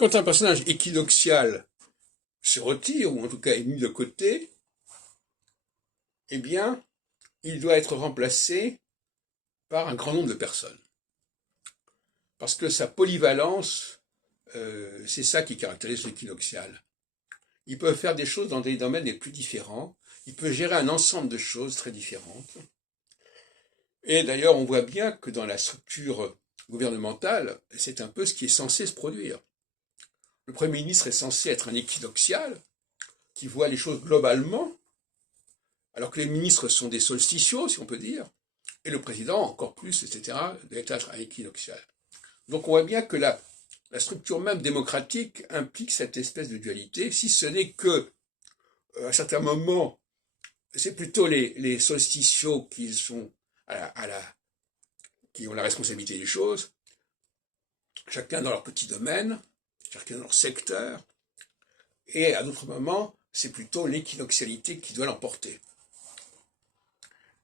Quand un personnage équinoxial se retire, ou en tout cas est mis de côté, eh bien, il doit être remplacé par un grand nombre de personnes. Parce que sa polyvalence, c'est ça qui caractérise l'équinoxial. Il peut faire des choses dans des domaines les plus différents, il peut gérer un ensemble de choses très différentes. Et d'ailleurs, on voit bien que dans la structure gouvernementale, c'est un peu ce qui est censé se produire. Le Premier ministre est censé être un équinoxial qui voit les choses globalement, alors que les ministres sont des solsticiaux, si on peut dire, et le président encore plus, etc., doit être un équinoxial. Donc on voit bien que la structure même démocratique implique cette espèce de dualité, si ce n'est que, à certains moments, c'est plutôt les solsticiaux qui sont qui ont la responsabilité des choses, chacun dans leur petit domaine, chacun dans leur secteur, et à d'autres moments, c'est plutôt l'équinoxialité qui doit l'emporter.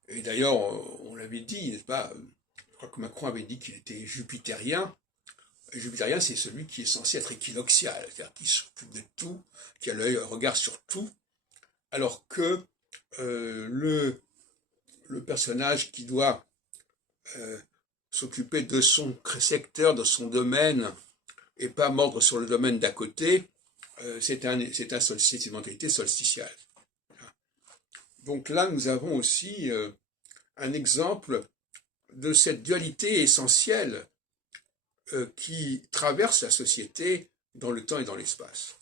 Et d'ailleurs, on l'avait dit, n'est-ce pas? Je crois que Macron avait dit qu'il était jupitérien. Et jupitérien, c'est celui qui est censé être équinoxial, c'est-à-dire qui s'occupe de tout, qui a l'œil, un regard sur tout, alors que le personnage qui doit s'occuper de son secteur, de son domaine, et pas mordre sur le domaine d'à côté, c'est une mentalité solsticiale. Donc là, nous avons aussi un exemple de cette dualité essentielle qui traverse la société dans le temps et dans l'espace.